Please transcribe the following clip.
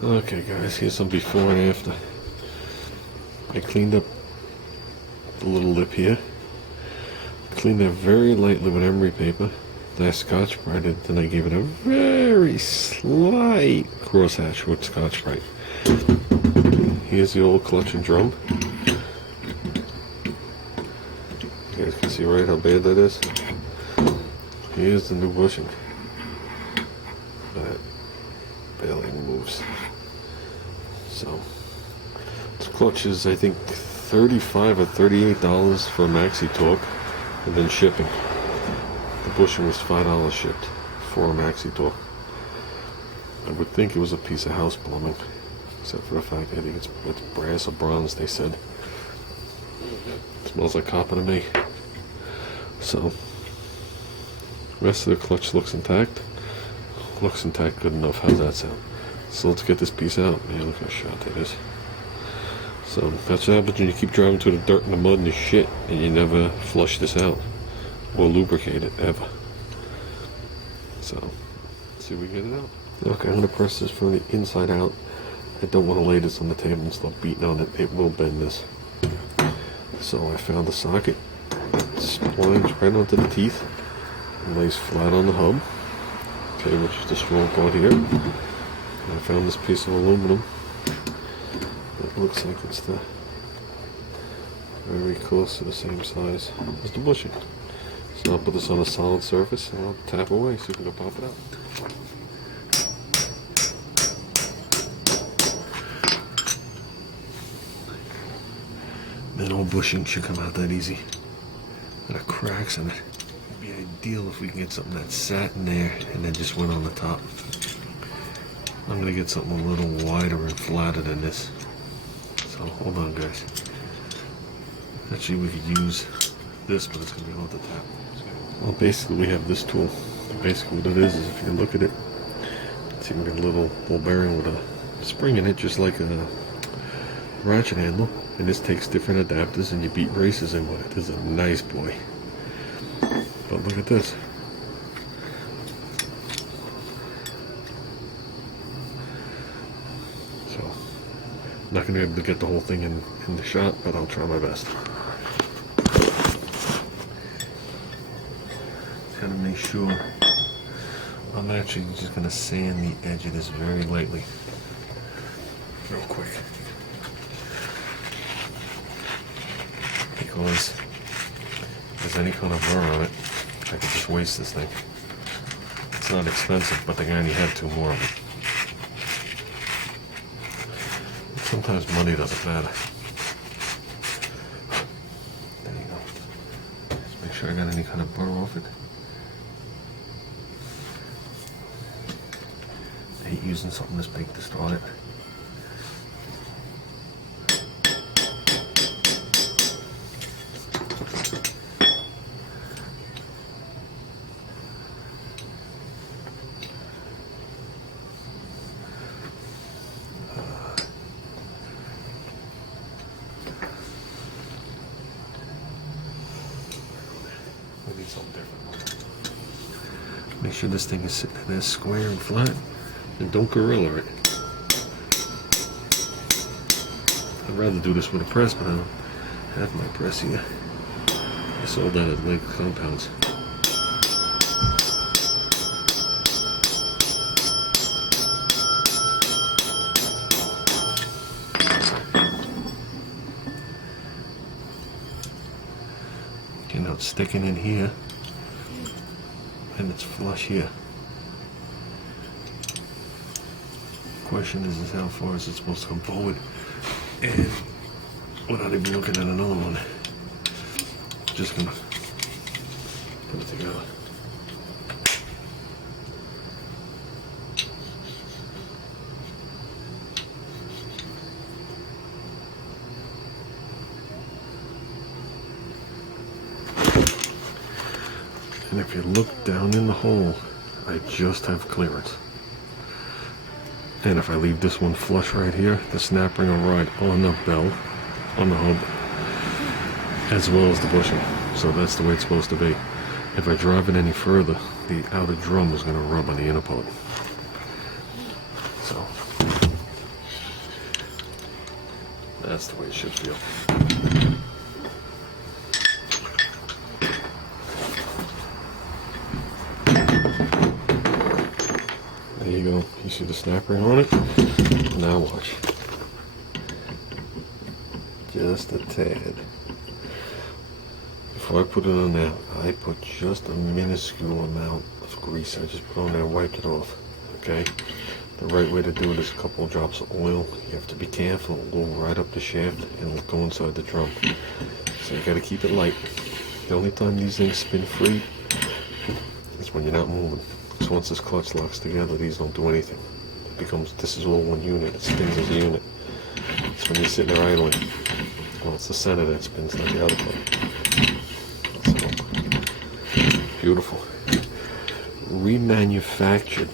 Okay guys, here's some before and after. I cleaned up the little lip here. Cleaned it very lightly with emery paper. Then I Scotch-Brite it. Then I gave it a very slight crosshatch with Scotch-Brite. Here's the old clutch and drum. You guys can see right how bad that is. Here's the new bushing. That barely moves. So this clutch is, I think, $35 or $38 for a maxi torque, and then shipping. The bushing was $5 shipped for a maxi torque. I would think it was a piece of house plumbing, except for the fact I think it's brass or bronze. They said it smells like copper to me. So rest of the clutch looks intact. Looks intact, good enough. How's that sound? So let's get this piece out. Man, look how shot that is. So that's what happens when you keep driving through the dirt and the mud and the shit, and you never flush this out or lubricate it ever. So let's see if we get it out. Okay, I'm gonna press this from the inside out. I don't want to lay this on the table and start beating on it. It will bend this. So I found the socket. It splines right onto the teeth and lays flat on the hub. Okay, which is the strong part here. And I found this piece of aluminum. It looks like it's the very close to the same size as the bushing. So I'll put this on a solid surface and I'll tap away, see if we can pop it out. Man, old bushing should come out that easy. Got cracks in it. It'd be ideal if we can get something that sat in there and then just went on the top. I'm gonna get something a little wider and flatter than this. So hold on guys. Actually we could use this, but it's gonna be on the top. Well, basically we have this tool. Basically what it is if you look at it, see we got a little ball bearing with a spring in it, just like a ratchet handle. And this takes different adapters and you beat races in with it. This is a nice boy. But look at this. So, I'm not going to be able to get the whole thing in the shot, but I'll try my best. Just got to make sure. I'm actually just going to sand the edge of this very lightly. Real quick. Because if there's any kind of burr on it, I could just waste this thing. It's not expensive, but the guy only had 2 more of them. Sometimes money doesn't matter. There you go. Just make sure I got any kind of burr off it. I hate using something this big to start it. Something different. Make sure this thing is sitting in there square and flat, and don't gorilla it. I'd rather do this with a press, but I don't have my press here. I sold that at Lake Compounds. You know, it's sticking in here, and it's flush here. Question is how far is it supposed to come forward? And without even looking at another one, just gonna put it together. And if you look down in the hole, I just have clearance. And if I leave this one flush right here, the snap ring will ride on the bell, on the hub, as well as the bushing. So that's the way it's supposed to be. If I drive it any further, the outer drum is going to rub on the inner part. So that's the way it should feel. There you go. You see the snap ring on it? Now watch. Just a tad. Before I put it on there, I put just a minuscule amount of grease. I just put on there, wiped it off. Okay? The right way to do it is a couple of drops of oil. You have to be careful. It'll go right up the shaft and it'll go inside the drum. So you gotta keep it light. The only time these things spin free is when you're not moving. So once this clutch locks together, these don't do anything. This is all one unit. It spins as a unit. It's when you're sitting there idling. Well, it's the center that spins, not the other part. So, beautiful. Remanufactured.